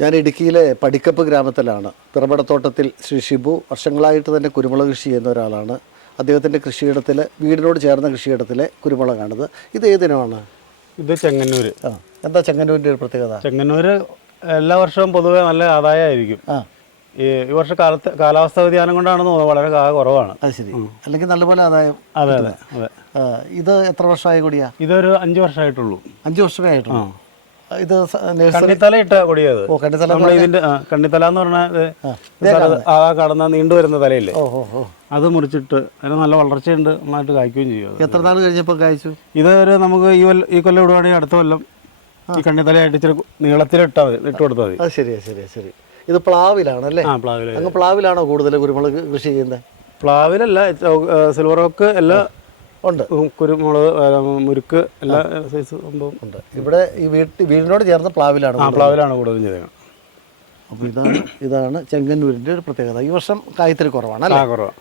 ഞാൻ ഇടുക്കിയിലെ പടിക്കപ്പ് ഗ്രാമത്തിലാണ്. പിറവടത്തോട്ടത്തിൽ ശ്രീ ഷിബു വർഷങ്ങളായിട്ട് തന്നെ കുരുമുളക് കൃഷി ചെയ്യുന്ന ഒരാളാണ്. അദ്ദേഹത്തിന്റെ കൃഷിയിടത്തിൽ വീടിനോട് ചേർന്ന കൃഷിയിടത്തിലെ കുരുമുളകാണിത് ഇത് ഏതിനമാണ് ഇത് ചെങ്ങന്നൂര്. ആ എന്താ ചെങ്ങന്നൂരിന്റെ ഒരു പ്രത്യേകത? ചെങ്ങന്നൂര് എല്ലാ വർഷവും പൊതുവെ നല്ല ആദായമായിരിക്കും. ആ. ഈ ഈ വർഷം കാലത്ത് കാലാവസ്ഥ വ്യതിയാനം കൊണ്ടാണെന്ന് തോന്നുന്നു വളരെ കാ കുറവാണ്. അത് ശരി. അല്ലെങ്കിൽ നല്ലപോലെ ആദായം അതെ അതെ അതെ. ആ, ഇത് എത്ര വർഷമായി കൂടിയാ? ഇതൊരു അഞ്ച് വർഷമായിട്ടുള്ളൂ. അഞ്ച് വർഷമേ ആയിട്ടുള്ളൂ. ഇത് സ- നഴ്സറി കണ്ണിത്തല ഇട്ട കൊടിയത് ഇതിന്റെ കണ്ണിത്തല എന്ന് പറഞ്ഞാൽ ആ കടന്ന നീണ്ടു വരുന്ന തലയില്ലേ? അത് മുറിച്ചിട്ട് അതിന് നല്ല വളർച്ചയുണ്ട് നന്നായിട്ട് കായ്ക്കുകയും ചെയ്യും എത്ര നാൾ കഴിഞ്ഞപ്പോൾ കായ്ച്ചു? ഇത് ഒരു നമുക്ക് ഈ കൊല്ലം ഈ കൊല്ലം ഇടുവാണെങ്കിൽ അടുത്ത കൊല്ലം ഈ കണ്ണിത്തലയായിട്ട് ഇച്ചിരി നീളത്തിലിട്ടാൽ മതി ഇട്ട് കൊടുത്താൽ മതി. ശരി ശരി ശരി. ഇത് പ്ലാവിലാണല്ലേ ആ പ്ലാവിലാണ് അങ്ങ് പ്ലാവിലാണോ കൂടുതൽ കുരുമുളക് കൃഷി ചെയ്യുന്നത് പ്ലാവിലല്ല സിൽവർ റോക്ക് എല്ലാ ഉണ്ട്. കുരുമുളക് മുരുക്ക് എല്ലാ സൈസ് സംഭവം ഉണ്ട്. ഇവിടെ ഈ വീട്ടിൽ വീടിനോട് ചേർന്ന പ്ലാവിലാണ് ആ പ്ലാവിലാണ് കൂടുതലും ചെയ്തത്. അപ്പോൾ ഇതാണ് ഇതാണ് ചെങ്ങന്നൂരിന്റെ ഒരു പ്രത്യേകത. ഈ വർഷം കായ്ത്തിരി കുറവാണ് അല്ലേ? കുറവാണ്